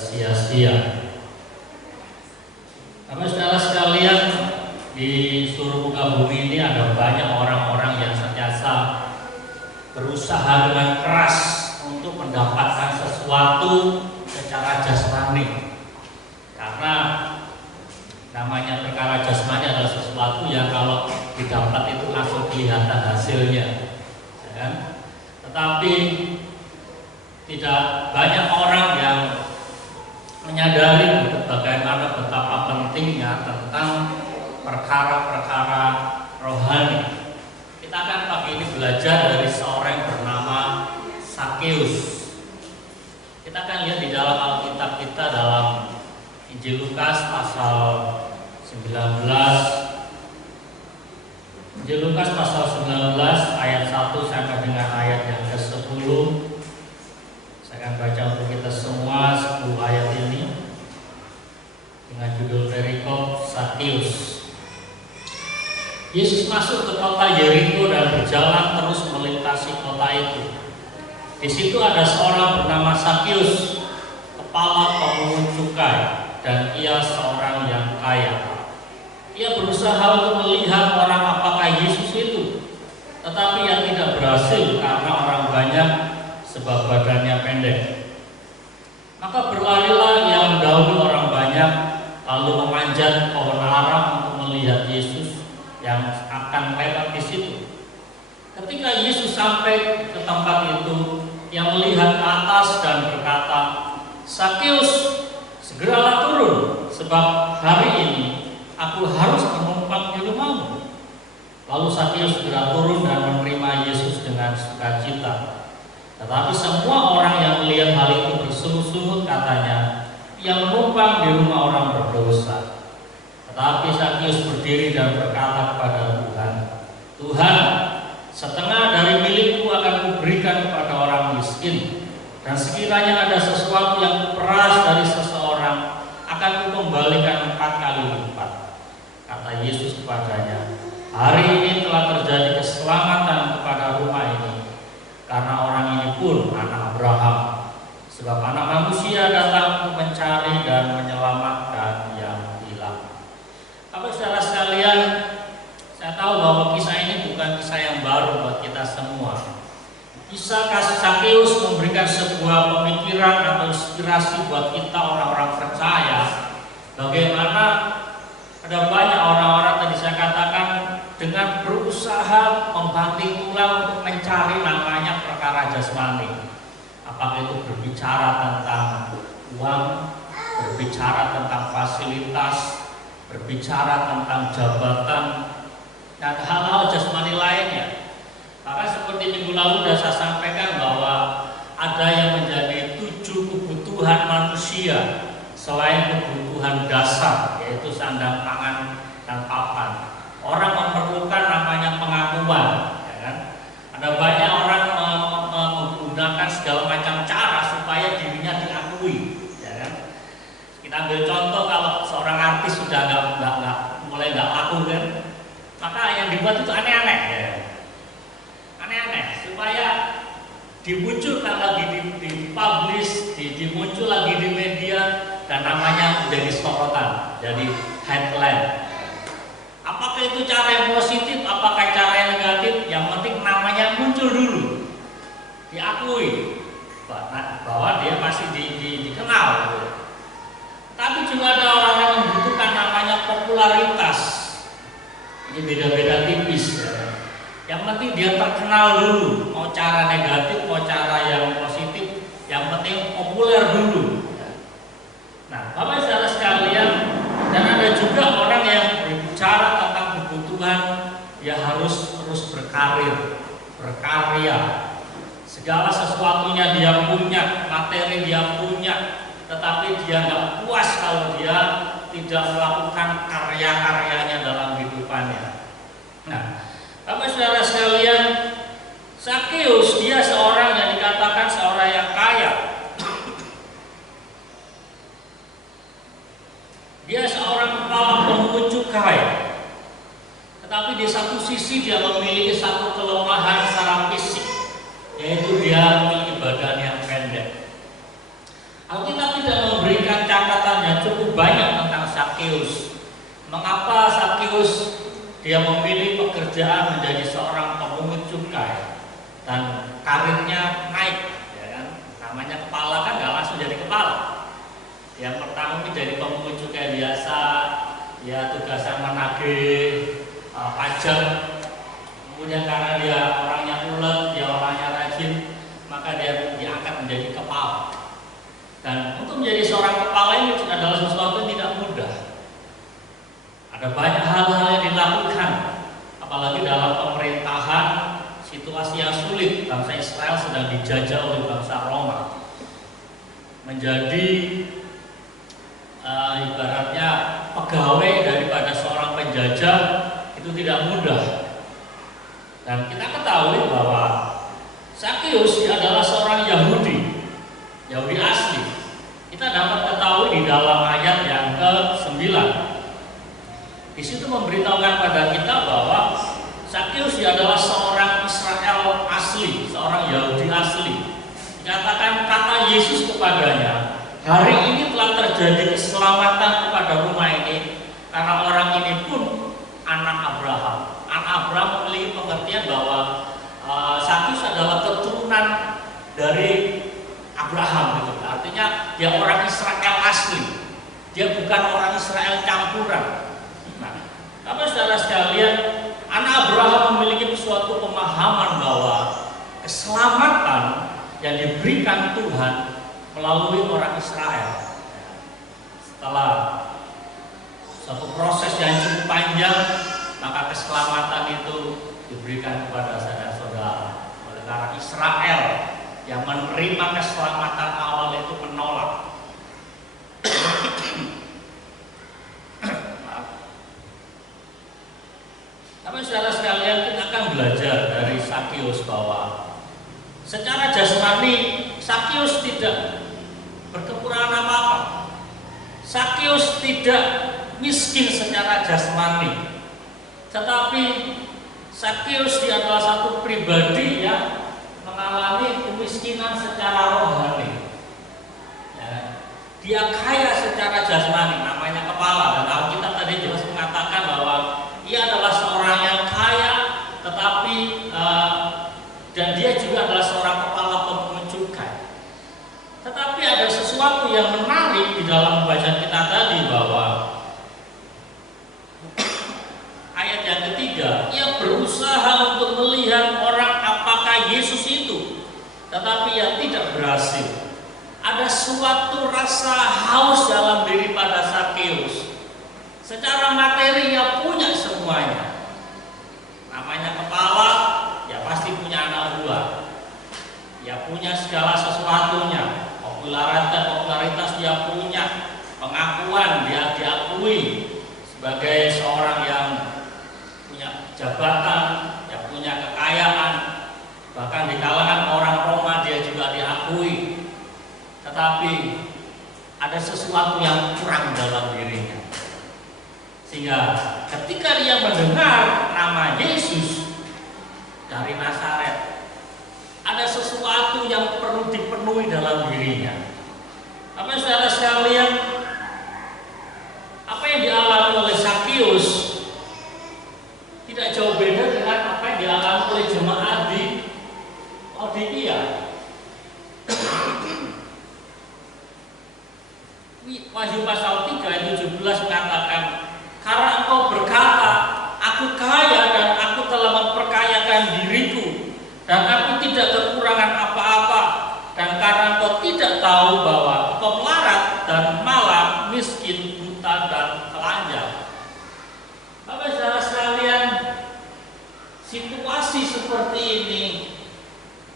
sia-sia. Karena saudara sekalian, di seluruh muka bumi ini ada banyak orang-orang yang senantiasa berusaha dengan keras untuk mendapatkan sesuatu secara jasmani. Karena namanya perkara jasmani adalah sesuatu yang kalau didapat itu langsung kelihatan hasilnya, ya kan? Tetapi tidak banyak orang yang menyadari bagaimana betapa pentingnya tentang perkara-perkara rohani. Kita akan pagi ini belajar dari seorang yang bernama Sakeus. Kita akan lihat di dalam Alkitab kita dalam Injil Lukas pasal 19. Injil Lukas pasal 19 ayat 1 sampai dengan ayat yang ke-10. Saya akan baca untuk kita semua 10 ayat ini dengan judul perikop Sakeus. Yesus masuk ke kota Yeriko dan berjalan terus melintasi kota itu. Di situ ada seorang bernama Sakeus, kepala pemungut cukai, dan ia seorang yang kaya. Ia berusaha untuk melihat orang apakah Yesus itu, tetapi ia tidak berhasil karena orang banyak sebab badannya pendek. Maka berlarilah ia mendahului orang banyak, lalu memanjat pohon ara untuk melihat Yesus yang akan lewat di situ. Ketika Yesus sampai ke tempat itu, ia melihat ke atas dan berkata, "Sakeus, segeralah turun, sebab hari ini aku harus menumpang di rumahmu." Lalu Sakeus segera turun dan menerima Yesus dengan sukacita. Tetapi semua orang yang melihat hal itu bersungut-sungut katanya, "Ia menumpang di rumah orang berdosa." Tetapi Sakeus berdiri dan berkata kepada Tuhan, "Tuhan, setengah dari milikku akan kuberikan kepada orang miskin, dan sekiranya ada sesuatu yang kuperas dari seseorang, akan kukembalikan 4 kali lipat." Kata Yesus kepadanya, "Hari ini telah terjadi keselamatan kepada rumah ini, karena orang ini pun anak Abraham. Sebab anak manusia datang untuk mencari dan menyelamatkan yang hilang." Bapak saudara sekalian, saya tahu bahwa kisah ini bukan kisah yang baru buat kita semua. Kisah Sakeus memberikan sebuah pemikiran atau inspirasi buat kita orang-orang percaya, bagaimana ada banyak orang-orang tadi saya katakan dengan berusaha membanting tulang untuk mencari namanya perkara jasmani. Apakah itu berbicara tentang uang, berbicara tentang fasilitas, berbicara tentang jabatan, dan hal-hal jasmani lainnya. Maka seperti minggu lalu sudah saya sampaikan bahwa ada yang menjadi 7 kebutuhan manusia selain kebutuhan dasar, yaitu sandang, pangan, dan papan. Orang memerlukan namanya pengakuan, ya kan? Ada banyak orang menggunakan segala macam cara supaya dirinya diakui, ya kan? Kita ambil contoh, kalau seorang artis sudah mulai nggak laku kan, maka yang dibuat itu aneh-aneh, ya. Aneh-aneh supaya dimunculkan lagi, dipublish, dimuncul lagi di media, dan namanya menjadi sorotan, jadi headline. Apakah itu cara yang positif, apakah cara yang negatif, yang penting namanya muncul dulu, diakui bahwa dia masih dikenal. Tapi juga ada orang yang membutuhkan namanya popularitas. Ini beda-beda tipis, ya. Yang penting dia terkenal dulu, mau cara negatif, mau cara yang positif, yang penting populer dulu. Nah, Bapak saudara sekalian, dan ada juga orang yang berbicara tentang kebutuhan, dia harus terus berkarir, berkarya. Segala sesuatunya dia punya, materi dia punya, tetapi dia nggak puas kalau dia tidak melakukan karya-karyanya dalam kehidupannya. Nah, Bapak saudara sekalian, Sakeus dia seorang yang dikatakan seorang yang kaya. Dia seorang kepala pemungut cukai. Tetapi di satu sisi dia memiliki satu kelemahan secara fisik, yaitu dia memiliki badan yang pendek. Alkitab tidak memberi Sakyus dia memilih pekerjaan menjadi seorang pemungut cukai dan karirnya naik, ya kan? Namanya kepala kan nggak langsung jadi kepala. Yang pertama menjadi pemungut cukai biasa, ya tugasnya menagih pajak. Kemudian karena dia orangnya ulet, dia orangnya rajin, maka dia diangkat menjadi kepala. Dan untuk menjadi seorang kepala ini adalah sesuatu yang tidak mudah. Ada banyak hal-hal yang dilakukan, apalagi dalam pemerintahan situasi yang sulit. Bangsa Israel sedang dijajah oleh bangsa Roma. Menjadi ibaratnya pegawai daripada seorang penjajah itu tidak mudah. Dan kita ketahui bahwa Sakyus adalah seorang Yahudi asli. Kita dapat ketahui di dalam ayat yang ke-9. Di situ memberitahukan pada kita bahwa Sakyus adalah seorang Israel asli, seorang Yahudi asli. Dikatakan kata Yesus kepadanya, hari ini telah terjadi keselamatan kepada rumah ini karena orang ini pun anak Abraham. Anak Abraham memiliki pengertian bahwa Sakyus adalah keturunan dari Abraham, gitu. Artinya dia orang Israel asli. Dia bukan orang Israel campuran. Tapi saudara sekalian, anak Abraham memiliki suatu pemahaman bahwa keselamatan yang diberikan Tuhan melalui orang Israel. Setelah satu proses yang cukup panjang, maka keselamatan itu diberikan kepada saudara-saudara. Oleh karena Israel yang menerima keselamatan awal itu menolak. Tapi saudara sekalian, kita akan belajar dari Sakyus bahwa secara jasmani Sakyus tidak berkekurangan apa-apa. Sakyus tidak miskin secara jasmani, tetapi Sakyus dia adalah satu pribadi yang mengalami kemiskinan secara rohani. Ya, dia kaya secara jasmani, namanya kepala. Dan Alkitab tadi jelas mengatakan bahwa ia adalah seorang yang kaya, tetapi dan dia juga adalah seorang kepala pemungut cukai. Tetapi ada sesuatu yang menarik di dalam bacaan kita tadi bahwa ayat yang ketiga, ia berusaha untuk melihat orang apakah Yesus itu, tetapi ia tidak berhasil. Ada suatu rasa haus dalam diri pada Sakyus. Secara materinya punya semuanya. Namanya kepala, ya pasti punya anak buah. Ya punya segala sesuatunya. Popularitas dia punya. Pengakuan dia diakui sebagai seorang yang punya jabatan, yang punya kekayaan. Bahkan di kalangan orang Roma dia juga diakui. Tetapi ada sesuatu yang kurang dalam dirinya. Sehingga ketika dia mendengar nama Yesus dari Nazaret, ada sesuatu yang perlu dipenuhi dalam dirinya. Apa saudara sekalian, apa yang dialami oleh Sakyus tidak jauh beda dengan apa yang dialami oleh jemaat di Laodikia. Wahyu pasal 3 ayat 17 mengatakan, karena engkau berkata, aku kaya dan aku telah memperkayakan diriku dan aku tidak kekurangan apa-apa, dan karena engkau tidak tahu bahwa engkau melarat dan malang, miskin, buta dan telanjang. Bapak saudara sekalian, situasi seperti ini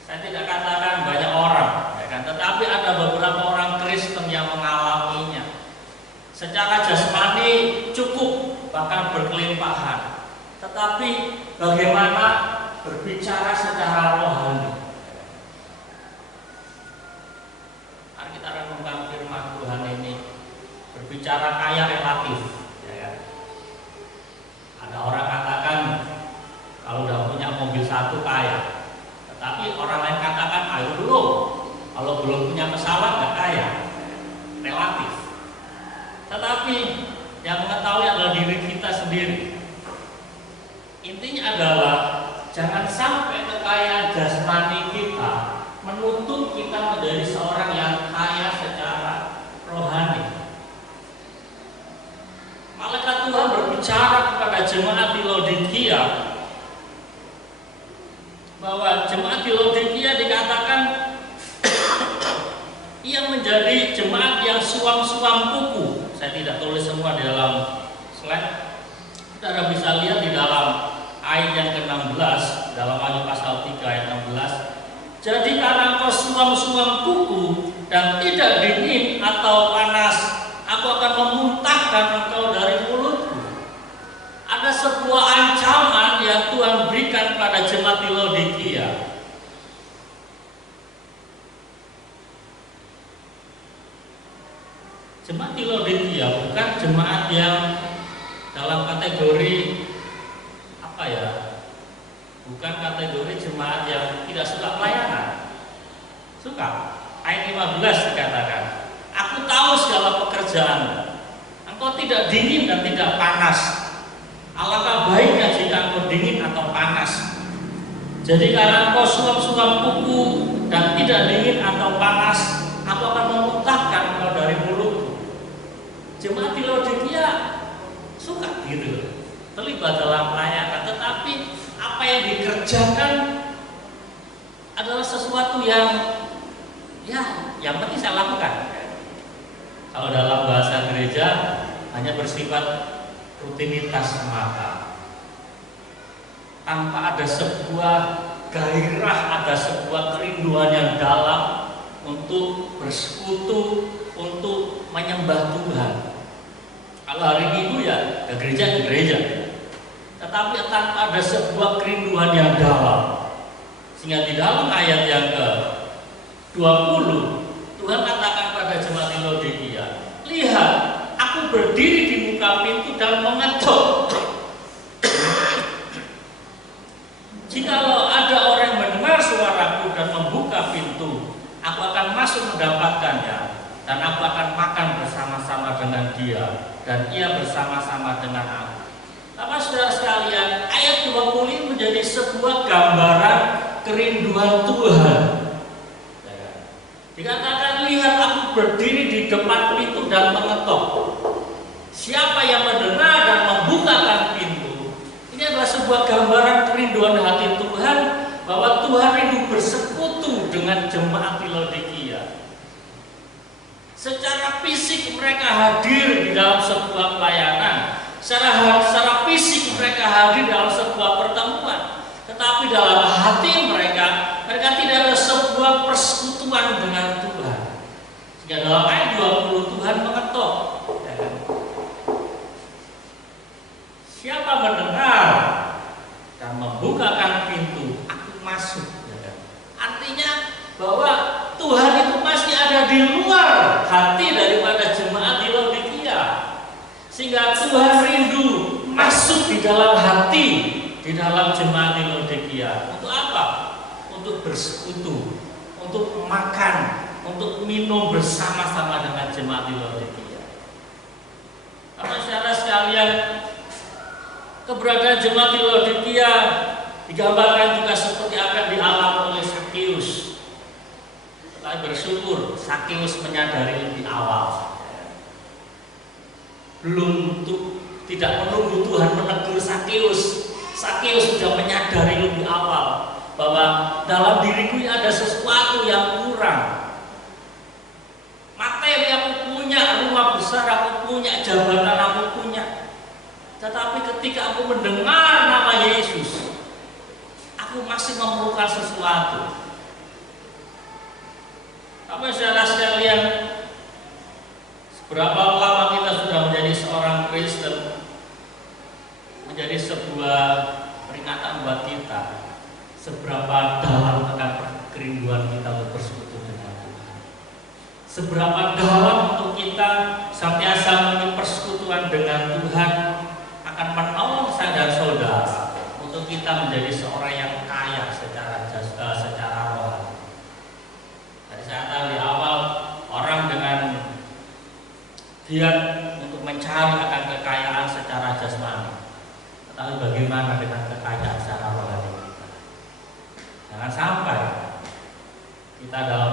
saya tidak katakan banyak orang, ya kan? Tetapi ada beberapa orang Kristen yang mengalaminya. Secara jasmani cukup, bahkan berkelimpahan. Tetapi bagaimana berbicara secara rohani? Mari kita renungkan firman Tuhan ini. Berbicara kaya relatif, ya kan? Ada orang katakan kalau udah punya mobil satu kaya. Tetapi orang lain katakan ayo dulu, kalau belum punya pesawat nggak kaya. Relatif. Tetapi yang mengetahui adalah diri kita sendiri. untuk kita menjadi seorang yang kaya secara rohani. Malaikat Tuhan berbicara kepada jemaat di Laodikia bahwa jemaat di Laodikia dikatakan ia menjadi jemaat yang suam-suam kuku. Saya tidak tulis semua di dalam slide. Saudara bisa lihat di dalam ayat yang ke-16, dalam Wahyu pasal 3 ayat 16. Jadi karena engkau suam-suam kuku dan tidak dingin atau panas, aku akan memuntahkan engkau dari mulutku. Ada sebuah ancaman yang Tuhan berikan pada jemaat di Laodikia. Jemaat di Laodikia bukan jemaat yang dalam kategori apa ya? Bukan kategori jemaat yang tidak suka pelayanan. Suka. Ayat 15 dikatakan, aku tahu segala pekerjaanmu. Engkau tidak dingin dan tidak panas. Alangkah baiknya jika engkau dingin atau panas. Jadi karena engkau suam-suam kuku dan tidak dingin atau panas, aku akan memuntahkan engkau dari mulutku. Jemaat di Laodikia suka gitu, terlibat dalam pelayanan, tetapi apa yang dikerjakan adalah sesuatu yang yang penting saya lakukan. Kalau dalam bahasa gereja hanya bersifat rutinitas semata, tanpa ada sebuah gairah, ada sebuah kerinduan yang dalam untuk bersekutu, untuk menyembah Tuhan. Kalau hari Minggu ya ke gereja, tetapi tanpa ada sebuah kerinduan yang dalam. Sehingga di dalam ayat yang ke-20 Tuhan katakan pada jemaat di Laodikia, lihat, aku berdiri di muka pintu dan mengetuk. Jikalau ada orang yang mendengar suaraku dan membuka pintu, aku akan masuk mendapatkannya, dan aku akan makan bersama-sama dengan dia, dan ia bersama-sama dengan aku. Bapak saudara sekalian, ayat 20 menjadi sebuah gambaran kerinduan Tuhan. Dikatakan, lihat aku berdiri di depan pintu dan mengetuk. Siapa yang mendengar dan membukakan pintu, ini adalah sebuah gambaran kerinduan hati Tuhan, bahwa Tuhan rindu bersekutu dengan jemaat di Laodikia. Secara fisik mereka hadir di dalam sebuah pelayanan, secara fisik mereka hadir dalam sebuah pertemuan, tetapi dalam hati mereka tidak ada sebuah persekutuan dengan Tuhan. Sehingga dalam ayat 20 Tuhan mengetuk, siapa mendengar dan membukakan pintu, aku masuk. Artinya bahwa Tuhan itu masih ada di luar hati daripada jemaat di Laodikia, sehingga Tuhan rindu masuk di dalam hati, di dalam jemaat di Laodikia. Untuk apa? Untuk bersekutu, untuk makan, untuk minum bersama-sama dengan jemaat di Laodikia. Karena saudara sekalian, keberadaan jemaat di Laodikia digambarkan juga seperti apa yang dialami oleh Sakeus. Saya bersyukur Sakeus menyadari lebih awal. Tidak menunggu Tuhan menegur Sakeus. Sakeus sudah menyadari lebih awal bahwa dalam diriku ini ada sesuatu yang kurang. Materi aku punya, rumah besar aku punya, jabatan aku punya. Tetapi ketika aku mendengar nama Yesus, aku masih memerlukan sesuatu. Apa saudara sekalian, seberapa lama kita sudah menjadi seorang Kristen, menjadi sebuah peringatan buat kita, seberapa dalam akan kerinduan kita untuk bersekutu dengan Tuhan. Seberapa dalam untuk kita senantiasa memiliki persekutuan dengan Tuhan akan menolong saya dan saudara untuk kita menjadi seorang yang kaya secara rohani. Tadi saya tahu di awal orang dengan giat untuk mencari akan kekayaan secara jasmani, tetapi bagaimana dengan kekayaan secara rohani kita? Jangan sampai kita dalam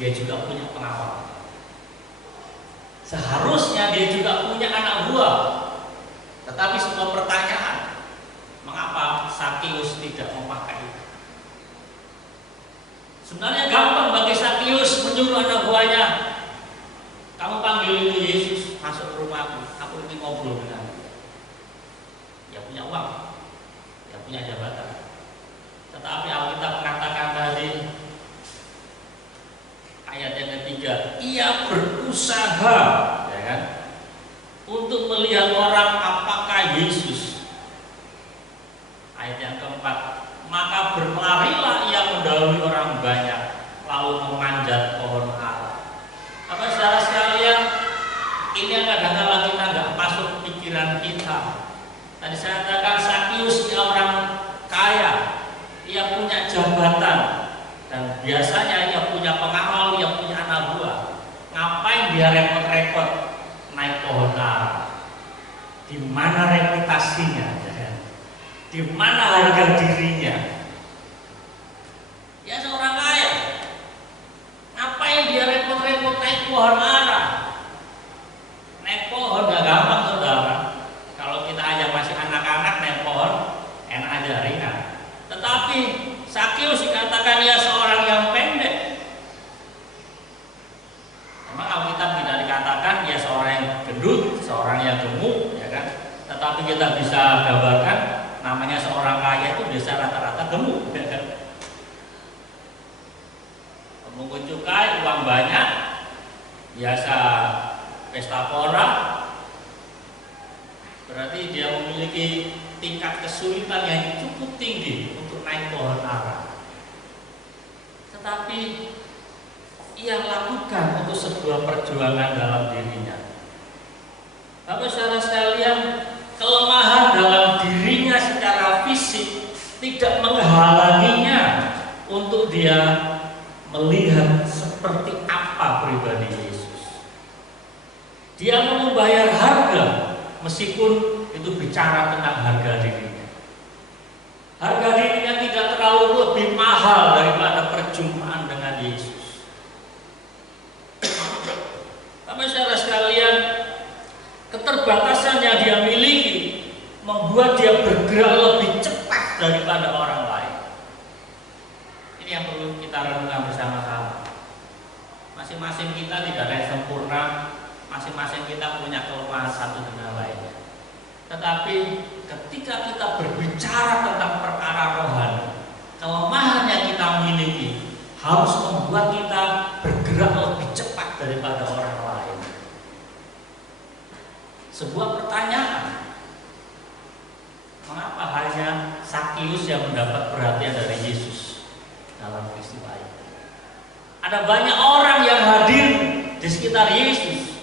dia juga punya pengawal. Seharusnya dia juga punya anak buah. Tetapi sebuah pertanyaan, mengapa Sakeus tidak memakai itu? Sebenarnya gampang bagi Sakeus menyuruh anak buahnya, kamu panggil itu Yesus masuk ke rumahku, aku ingin ngobrol dengan dia. Dia punya uang, dia punya jabatan. Tetapi Alkitab mengatakan tadi, ayat yang ketiga, ia berusaha, ya kan, untuk melihat orang apakah Yesus. Ayat yang keempat, maka berlarilah ia mendahului orang banyak, lalu memanjat pohon ara. Apa saudara sekalian, ini yang kadang-kadang kita nggak masuk pikiran kita. Tadi saya katakan Sakeus dia orang kaya, ia punya jabatan, dan biasanya ia punya pengawal, ia punya anak buah. Ngapain dia repot-repot naik pohon ara? Di mana reputasinya? Di mana harga dirinya? Ya seorang kaya. Ngapain dia repot-repot naik pohon ara? Naik pohon gak gampang saudara. Kalau kita aja masih anak-anak naik pohon enak aja, ringan. Tetapi Sakeus dikatakan dia seorang yang pendek. Memang Alkitab tidak dikatakan dia seorang yang gendut, seorang yang gemuk, ya kan? Tetapi kita bisa gambarkan namanya seorang kaya itu biasa rata-rata gemuk, ya kan? Memungut cukai, uang banyak, biasa pesta pora, berarti dia memiliki tingkat kesulitan yang cukup tinggi untuk naik pohon ara. Tetapi ia lakukan untuk sebuah perjuangan dalam dirinya. Bapak saudara sekalian, kelemahan dalam dirinya secara fisik tidak menghalanginya untuk dia melihat seperti apa pribadi Yesus. Dia mau membayar harga meskipun itu bicara tentang harga dirinya. Harga dirinya tidak terlalu lebih mahal daripada perjumpaan dengan Yesus. Bapak saudara sekalian, keterbatasan yang dia miliki membuat dia bergerak lebih cepat daripada orang lain. Ini yang perlu kita renungkan bersama-sama. Masing-masing kita tidak ada yang sempurna, masing-masing kita punya kelemahan satu dengan lainnya. Tetapi ketika kita berbicara tentang perkara rohani, kelemahan yang kita miliki harus membuat kita bergerak lebih cepat daripada orang lain. Sebuah pertanyaan, mengapa hanya Sakeus yang mendapat perhatian dari Yesus dalam peristiwa itu? Ada banyak orang yang hadir di sekitar Yesus,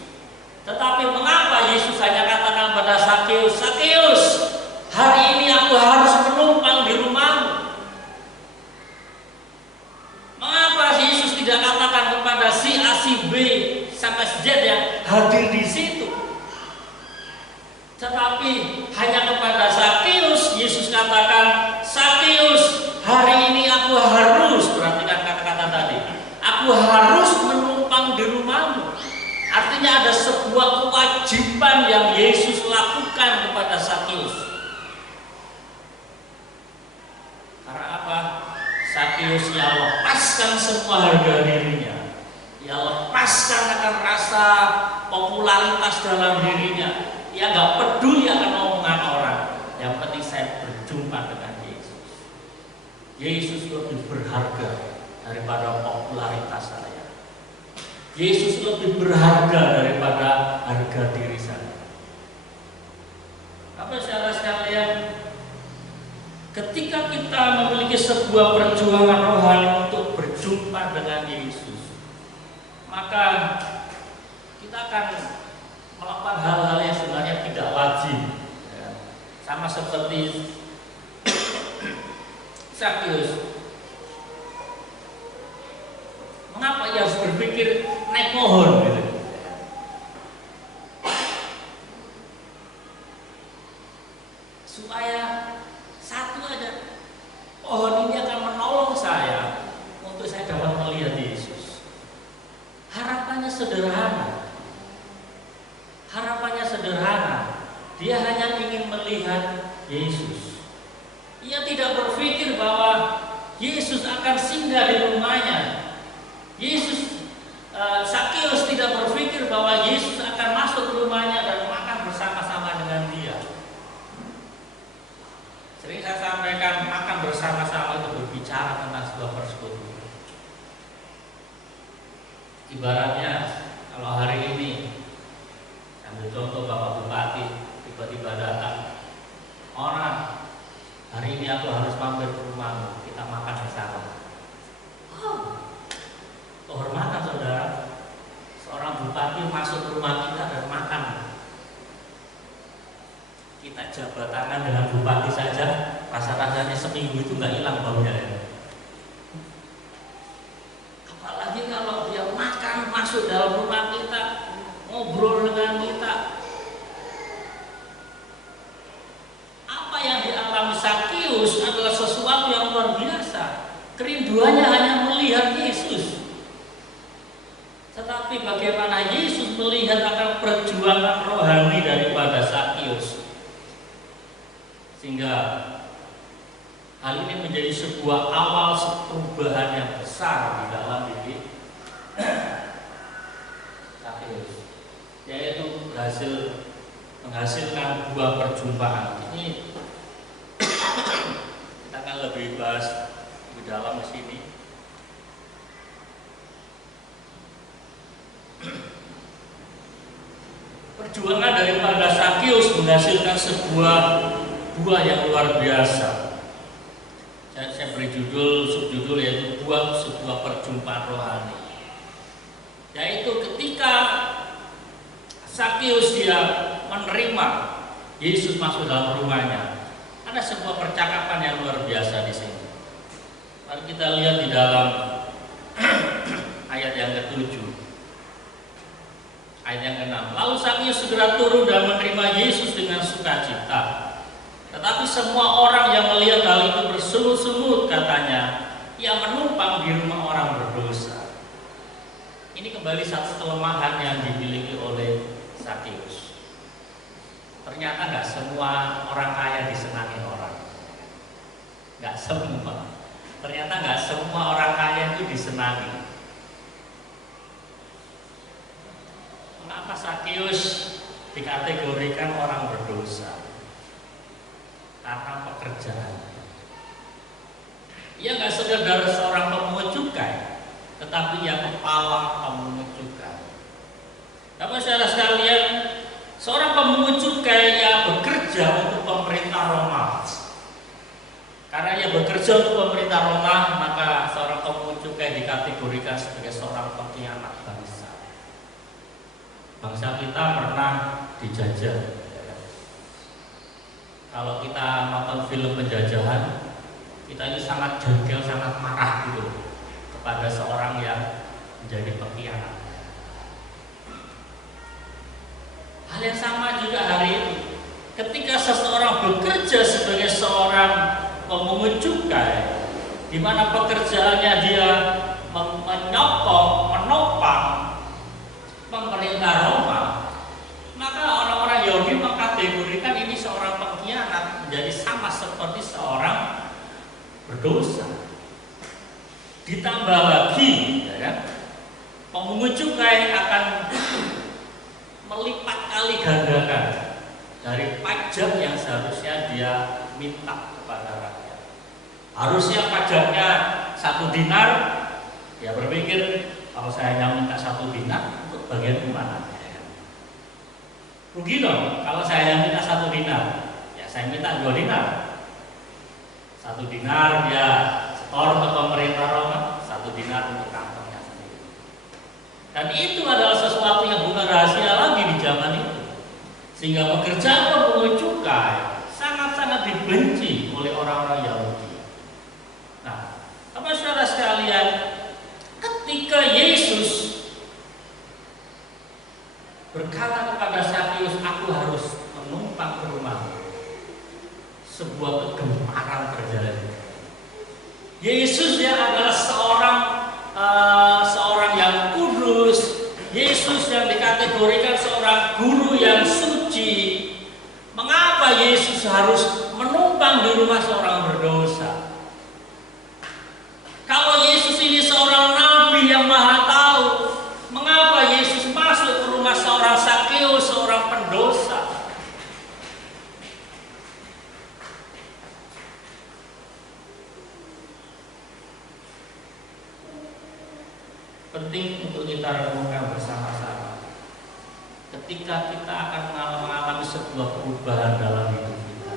tetapi mengapa Yesus hanya katakan pada Sakeus, Sakeus, hari ini aku harus menumpang di rumahmu? Mengapa Yesus tidak katakan kepada si A, si B, sampai Z yang hadir di situ? Tetapi hanya kepada Sakeus Yesus katakan, Sakeus, hari ini aku harus, perhatikan kata-kata tadi, aku harus menumpang di rumahmu. Artinya ada sebuah kewajiban yang Yesus lakukan kepada Sakeus. Karena apa? Sakeus ia lepaskan semua harga dirinya. Ia lepaskan akan rasa popularitas dalam dirinya. Ia gak peduli akan omongan orang. Yang penting saya berjumpa dengan Yesus. Yesus lebih berharga daripada popularitas saya. Yesus lebih berharga daripada harga diri saya. Apa saudara sekalian, ketika kita memiliki sebuah perjuangan rohani untuk berjumpa dengan Yesus, maka kita akan melakukan hal-hal yang sebenarnya tidak lazim, ya. Sama seperti Sakeus. Mengapa ia harus berpikir naik pohon gitu? Supaya satu aja, pohon ini akan menolong saya untuk saya dapat melihat Yesus. Ibaratnya kalau hari ini, ambil contoh Bapak Bupati tiba-tiba datang, orang hari ini aku harus mampir ke rumahmu, kita makan di sana. Kehormatan saudara, seorang bupati masuk ke rumah kita dan makan. Kita jabat tangan dengan bupati saja, rasa-rasanya seminggu itu nggak hilang baunya ya. Apalagi kalau dia makan masuk dalam rumah kita, ngobrol dengan kita. Apa yang dialami Sakius adalah sesuatu yang luar biasa. Kerinduannya hanya melihat Yesus. Tetapi bagaimana Yesus melihat akan perjuangan rohani daripada Sakius, sehingga hal ini menjadi sebuah awal perubahan yang besar di dalam diri Sakius, yaitu menghasilkan buah perjumpaan. Ini kita akan lebih bahas di dalam di sini. Perjuangan daripada Sakius menghasilkan sebuah buah yang luar biasa. Saya beri subjudul yaitu buah sebuah perjumpaan rohani. Yaitu ketika Sakius dia menerima Yesus masuk dalam rumahnya, ada sebuah percakapan yang luar biasa di sini. Mari kita lihat di dalam ayat yang ke-7. Ayat yang ke-6. Lalu Sakius segera turun dan menerima Yesus dengan sukacita. Tetapi semua orang yang melihat hal itu bersungut-sungut, katanya, ia menumpang di rumah orang berdosa. Ini kembali satu kelemahan yang dimiliki oleh Sakius. Ternyata nggak semua orang kaya disenangi orang. Nggak semua. Ternyata nggak semua orang kaya itu disenangi. Mengapa Sakius dikategorikan orang berdosa? Karena pekerjaan. Ia nggak sekedar seorang pemungut cukai, tetapi ia kepala pemungut cukai. Tapi saudara sekalian, seorang pemungut cukai yang bekerja untuk pemerintah Roma. Karena ia bekerja untuk pemerintah Roma, maka seorang pemungut cukai dikategorikan sebagai seorang pengkhianat bangsa. Bangsa kita pernah dijajah. Kalau kita nonton film penjajahan, kita ini sangat jengkel, sangat marah gitu kepada seorang yang menjadi pengkhianat. Hal yang sama juga hari ini, ketika seseorang bekerja sebagai seorang pemungut cukai, di mana pekerjaannya dia menopang pemerintah Roma, maka orang-orang Yahudi mengkategorikan ini seorang pengkhianat, menjadi sama seperti seorang berdosa. Ditambah lagi, ya, pemungut cukai akan melipat kali gandakan dari pajak yang seharusnya dia minta kepada rakyat. Harusnya pajaknya 1 dinar, dia berpikir kalau saya hanya minta 1 dinar untuk bagian mana? Rugi dong kalau saya minta 1 dinar, ya saya minta 2 dinar. 1 dinar dia setor ke pemerintah Roma, 1 dinar untuk kantongnya sendiri. Dan itu adalah sesuatu yang bukan rahasia lagi di zaman itu. Sehingga pekerjaan pemungut cukai sangat-sangat dibenci oleh orang-orang Yahudi. Nah, Bapak saudara sekalian, ketika Yesus berkata kepada Sakius, aku harus menumpang ke rumahmu, sebuah kegemaran terjadi. Yesus dia adalah seorang yang kudus. Yesus yang dikategorikan seorang guru yang suci. Mengapa Yesus harus menumpang di rumah seorang berdosa? Kalau Yesus ini seorang nabi yang maha tahu, mengapa Yesus masuk ke rumah seorang Sakius, seorang pendosa? penting untuk kita renungkan bersama-sama. Ketika kita akan mengalami sebuah perubahan dalam hidup kita,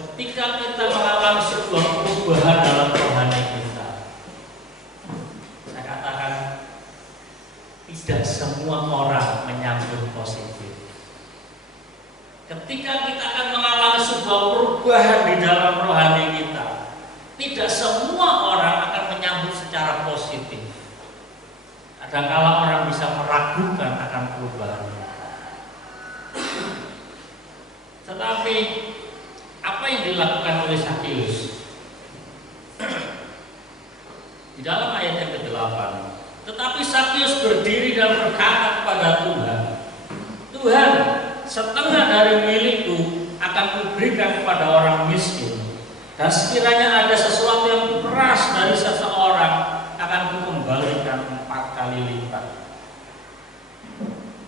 ketika kita mengalami sebuah perubahan dalam rohani kita, saya katakan tidak semua orang menyambut positif. Ketika kita akan mengalami sebuah perubahan di dalam rohani kita, tidak semua orang akan menyambut secara positif. Kadang-kala orang bisa meragukan akan perubahan. Tetapi apa yang dilakukan oleh Sakius? Di dalam ayat yang ke-8, tetapi Sakius berdiri dan berkata kepada Tuhan, Tuhan, setengah dari milikku akan kuberikan kepada orang miskin, dan sekiranya ada sesuatu yang keras dari seseorang akan kukembalikan 4 kali lipat.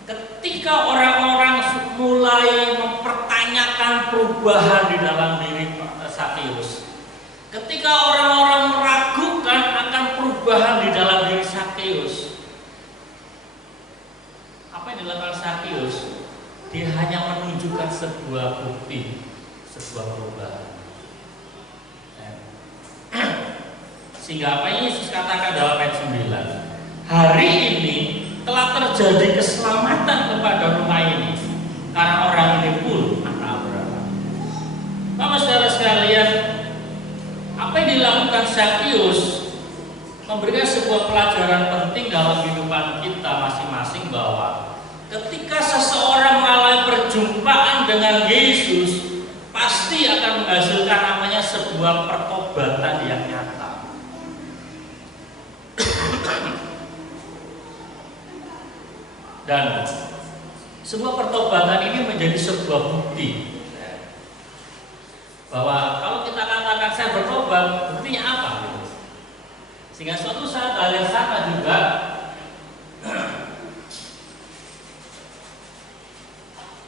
Ketika orang-orang mulai mempertanyakan perubahan di dalam diri Sakius, ketika orang-orang meragukan akan perubahan di dalam diri Sakius, apa yang dilakukan Sakius? Dia hanya menunjukkan sebuah bukti, sebuah perubahan. Sehingga apa yang Yesus katakan dalam ayat 9, hari ini telah terjadi keselamatan kepada rumah ini, karena orang ini pun anak Abraham. Bapak saudara sekalian, apa yang dilakukan Sakius memberikan sebuah pelajaran penting dalam kehidupan kita masing-masing, bahwa ketika seseorang mengalami perjumpaan dengan Yesus, pasti akan menghasilkan namanya sebuah pertobatan yang nyata. Dan sebuah pertobatan ini menjadi sebuah bukti bahwa kalau kita katakan saya bertobat, buktinya apa? Sehingga suatu saat hal yang sama juga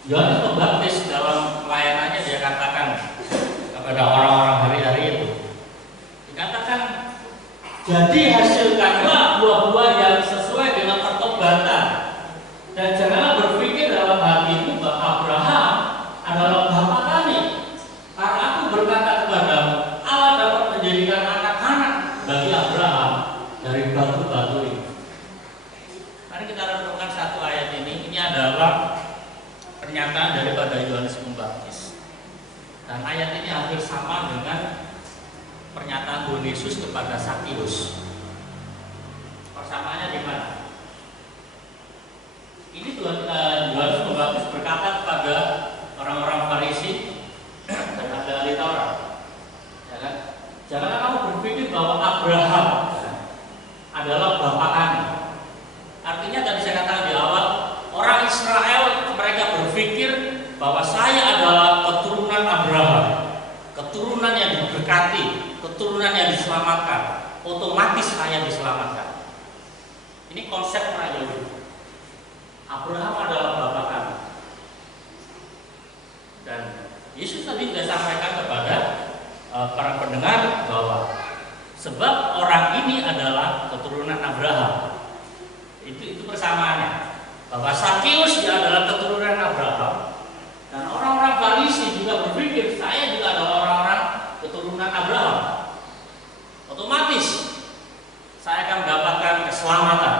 Yohanes Pembaptis dalam pelayanannya dia katakan kepada orang-orang hari-hari itu, dikatakan, jadi hasilkanlah buah-buah yang sesuai dengan pertobatan, dan janganlah berpikir dalam hatimu bahwa Abraham adalah bapa kami, karena aku berkata kepadamu, Allah dapat menjadikan anak-anak bagi Abraham dari batu-batu ini. Mari kita renungkan satu ayat ini. Ini adalah pernyataan daripada Yohanes Pembaptis, dan ayat ini hampir sama dengan pernyataan Tuhan Yesus kepada Sakius. Persamaannya di mana? Ini Yohanes Pembaptis berkata kepada orang-orang Farisi dan ahli Taurat, ya kan? Janganlah kamu berpikir bahwa Abraham adalah bapa kami. Artinya tadi saya katakan di awal, orang Israel mereka berpikir bahwa saya adalah keturunan Abraham, keturunan yang diberkati, keturunan yang diselamatkan, otomatis saya diselamatkan. Ini konsep orang Yahudi. Abraham adalah bapa kami. Dan Yesus tadi sudah sampaikan kepada para pendengar bahwa sebab orang ini adalah keturunan Abraham. Itu persamaannya. Bahwa Sakius dia adalah keturunan Abraham, dan orang-orang Farisi juga berpikir saya juga adalah orang-orang keturunan Abraham. Otomatis saya akan mendapatkan keselamatan.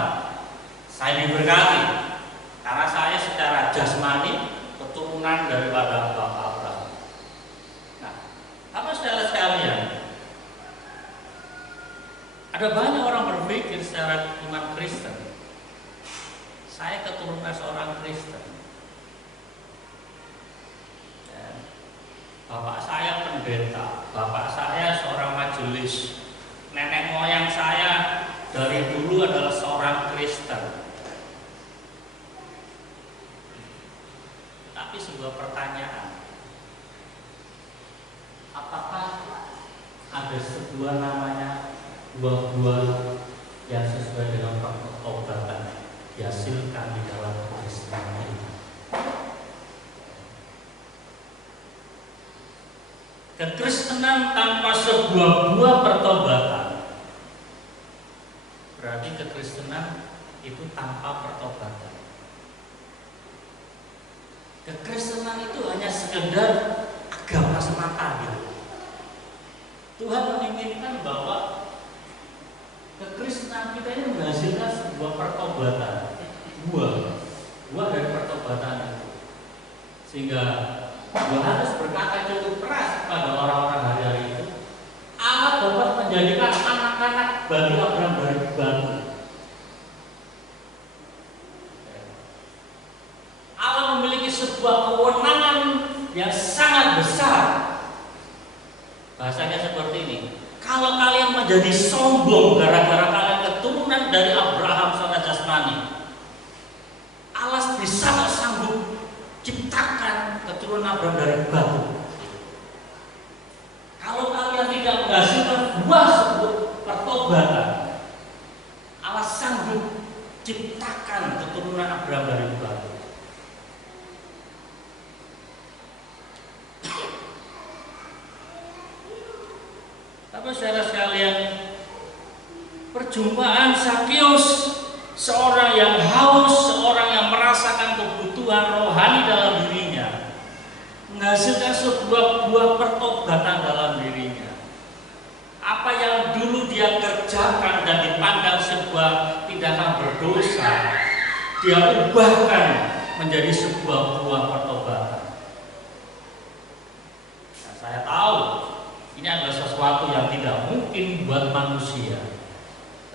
Saya diberkati karena saya secara jasmani keturunan daripada Bapak Abraham. Nah, apa saudara sekalian? Ada banyak orang berpikir secara iman Kristen, saya keturunan seorang Kristen. Bapak saya pendeta, bapak saya seorang majelis, nenek moyang saya dari dulu adalah seorang Kristen. Tapi sebuah pertanyaan, apakah ada sebuah namanya buah-buah yang sesuai dengan pertobatan dihasilkan di dalam Kristen ini? Kekristenan tanpa sebuah buah pertobatan berarti kekristenan itu tanpa pertobatan. Kekristenan itu hanya sekedar agama semata gitu. Tuhan menginginkan bahwa kekristenan kita ini menghasilkan sebuah pertobatan, buah dari pertobatan itu. Sehingga Yohanes berkata cukup keras kepada orang-orang hari-hari itu, Allah dapat menjadikan anak-anak bagi Abraham dari batu. Allah memiliki sebuah kewenangan yang sangat besar. Bahasanya seperti ini, kalau kalian menjadi sombong gara-gara kalian keturunan dari Abraham secara jasmani, Allah bisa sanggup ciptakan keturunan Abraham dari batu. Kalau kalian tidak menghasilkan buah sebuah pertobatan, Allah sanggup ciptakan keturunan Abraham dari batu. Tapi saudara sekalian, perjumpaan Sakius, seorang yang haus, seorang yang merasakan kebutuhan rohani dalam dirinya, menghasilkan sebuah buah pertobatan dalam dirinya. Apa yang dulu dia kerjakan dan dipandang sebuah tindakan berdosa, dia ubahkan menjadi sebuah buah pertobatan. Nah, saya tahu ini adalah sesuatu yang tidak mungkin buat manusia,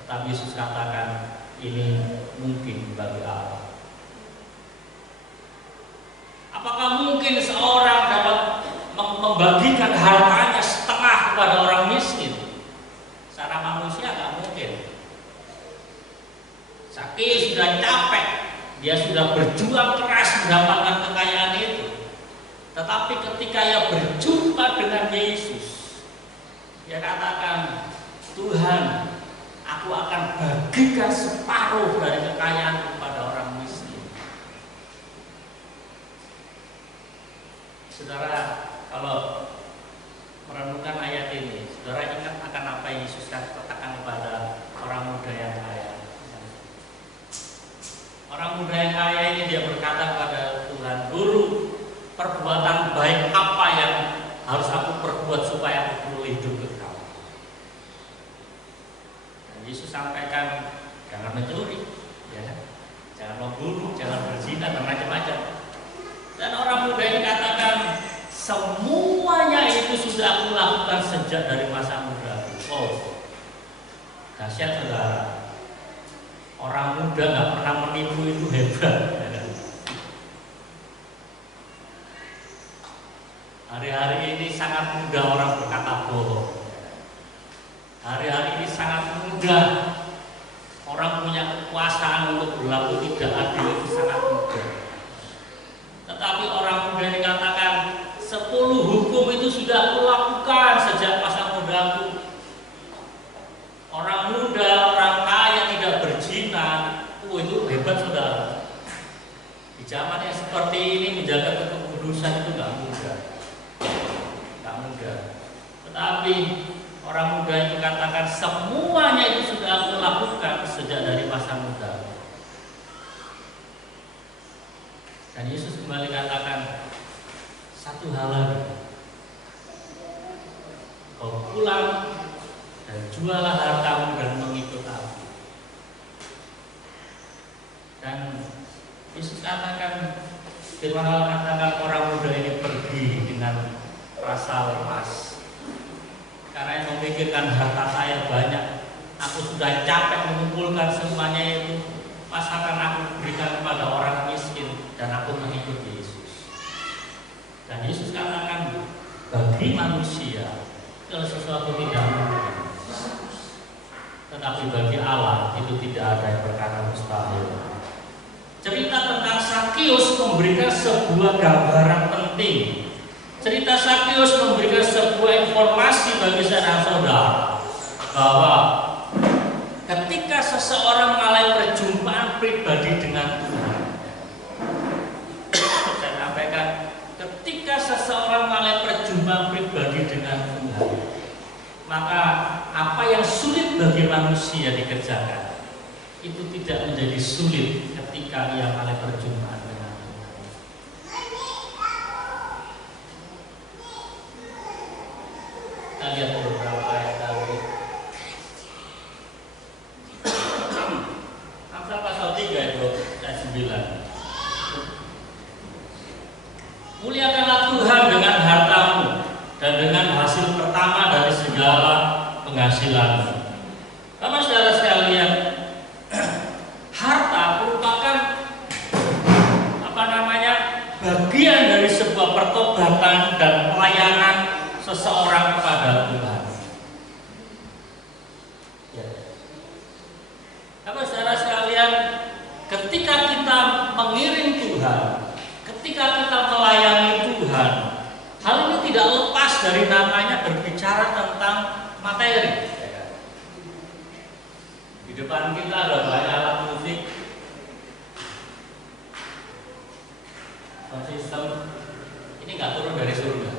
tetapi Yesus katakan ini mungkin bagi Allah. Apakah mungkin seorang dapat membagikan hartanya setengah kepada orang miskin? Secara manusia tidak mungkin. Sakius sudah capek, dia sudah berjuang keras mendapatkan kekayaan itu. Tetapi ketika ia berjumpa dengan Yesus, dia katakan, Tuhan, aku akan bagikan separuh dari kekayaan kepada orang miskin. Saudara, kalau merenungkan ayat ini, saudara ingat akan apa yang Yesus katakan kepada orang muda yang kaya. Orang muda yang kaya ini dia berkata kepada Tuhan, Guru, perbuatan baik apa yang harus aku perbuat supaya aku boleh hidup kekal? Dan Yesus sampaikan, jangan mencuri, ya, jangan membunuh, jangan berzina dan macam-macam. Dan orang muda ini katakan, semuanya itu sudah aku lakukan sejak dari masa muda. Oh, dahsyat saudara. Orang muda nggak pernah menipu itu hebat. Hari-hari ini sangat mudah orang berkata bohong. Hari-hari ini sangat mudah orang punya kekuasaan untuk berlaku tidak adil, itu sangat mudah. Tetapi orang muda ini katakan 10 hukum itu sudah aku lakukan sejak masa mudaku. Orang muda, orang kaya tidak berzina, itu hebat saudara. Di zaman yang seperti ini menjaga kekudusan itu tidak mudah. Tetapi orang muda itu katakan semuanya itu sudah aku lakukan sejak dari masa muda. Dan Yesus kembali katakan satu hal lagi, kau pulang dan jualah hartamu dan mengikut aku. Dan Yesus katakan, firman Allah katakan orang muda ini pergi dengan rasa lemas. Karena yang memikirkan harta saya banyak, aku sudah capek mengumpulkan semuanya itu, masakan aku berikan kepada orang miskin dan aku mengikut Yesus. Dan Yesus katakan bagi manusia kalau sesuatu tidak mungkin, tetapi bagi Allah itu tidak ada yang perkara mustahil. Cerita tentang Sakius memberikan sebuah gambaran penting. Cerita Sakius memberikan sebuah informasi bagi saudara-saudara bahwa ketika seseorang mengalami perjumpaan pribadi dengan Tuhan, saya sampaikan, ketika seseorang mengalami perjumpaan pribadi dengan Tuhan, maka apa yang sulit bagi manusia dikerjakan, itu tidak menjadi sulit ketika ia mulai perjumpaan dengan Tuhan. Kita lihat beberapa ayat tadi. Amsal pasal 3 ayat 9. Muliakanlah Tuhan dengan hartamu dan dengan hasil pertama dari segala penghasilanmu. Bapak saudara sekalian, harta merupakan bagian dari sebuah pertobatan dan pelayanan seseorang kepada Tuhan. Ya. Bapak saudara sekalian, ketika kita mengiring Tuhan, ketika kita melayani Tuhan, hal ini tidak lepas dari namanya berbicara tentang materi. Di depan kita ada banyak alat musik, sistem ini nggak turun dari surga,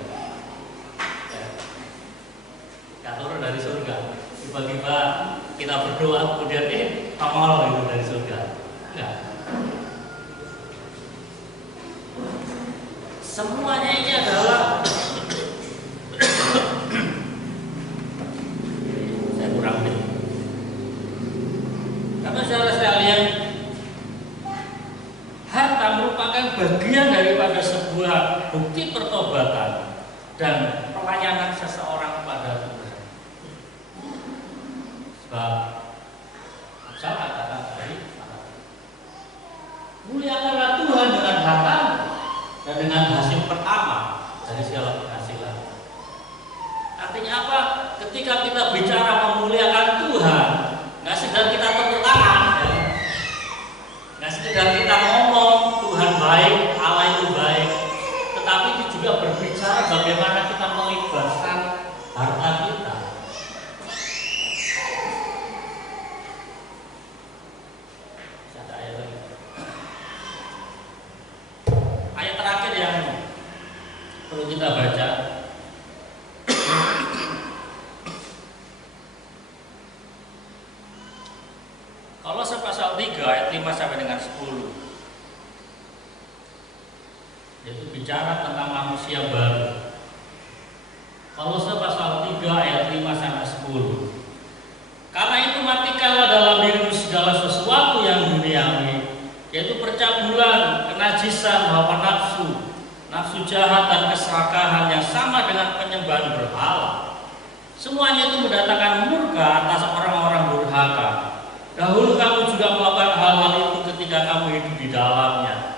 nggak turun dari surga. Tiba-tiba kita berdoa kemudian nongol itu dari surga, enggak. Semuanya ini adalah saya kurang nih. Karena saudara sekalian, harta merupakan bagian daripada sebuah bukti pertobatan dan pelayanan seseorang kepada Tuhan. Sebab saya katakan tadi, muliakanlah Tuhan dengan harta dan dengan hasil pertama dari segala penghasilan. Artinya apa? Ketika kita bicara memuliakan Tuhan, nggak sekedar kita tepuk tangan, ya. Nggak sekedar kita ngomong Tuhan baik, Allah itu baik, tetapi itu juga berbicara bagaimana kita melibatkan harta kita. Ada ayat lagi. Ayat terakhir yang perlu kita baca. Kolose pasal 3 ayat 5 sampai dengan 10. Yaitu bicara tentang manusia baru. Kolose pasal 3 ayat 5 sampai 10. Karena itu matikanlah dalam dirimu segala sesuatu yang duniawi, yaitu percabulan, kenajisan, hawa nafsu, nafsu jahat dan keserakahan yang sama dengan penyembahan berhala. Semuanya itu mendatangkan murka atas orang-orang durhaka. Dahulu kamu juga melakukan hal-hal itu ketika kamu hidup di dalamnya.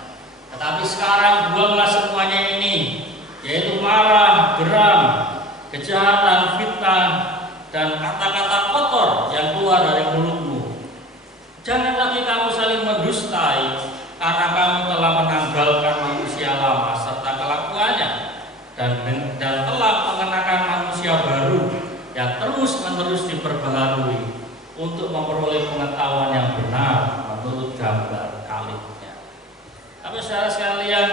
Tetapi sekarang buanglah semuanya ini, yaitu marah, geram, kejahatan, fitnah, dan kata-kata kotor yang keluar dari mulutmu. Jangan lagi kamu saling mendustai, karena kamu telah menanggalkan manusia lama serta kelakuannya, dan telah mengenakan manusia baru yang terus-menerus diperbaharui untuk memperoleh pengetahuan yang benar menurut gambar kalibnya. Tapi saudara sekalian,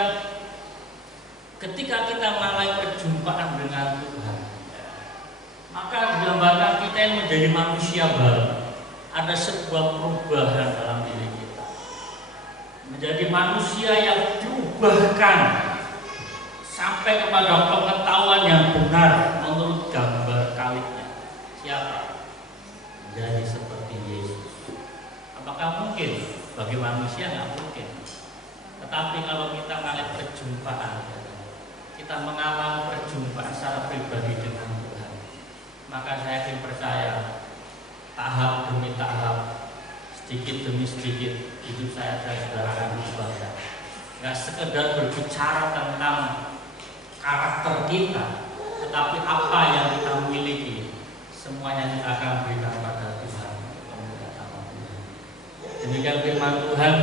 ketika kita mulai perjumpaan dengan Tuhan, maka digambarkan kita yang menjadi manusia baru. Ada sebuah perubahan dalam diri kita, menjadi manusia yang diubahkan sampai kepada pengetahuan yang benar menurut gambar kalibnya. Siapa? Jadi seperti Yesus. Apakah mungkin? Bagi manusia nggak mungkin. Tetapi kalau kita mengalami perjumpaan, kita mengalami perjumpaan secara pribadi dengan Tuhan, maka saya yakin percaya tahap demi tahap, sedikit demi sedikit hidup saya sudah akan berubah. Nggak sekedar berbicara tentang karakter kita, tetapi apa yang kita miliki, semuanya kita akan berikan pada Tuhan. Demikian firman Tuhan.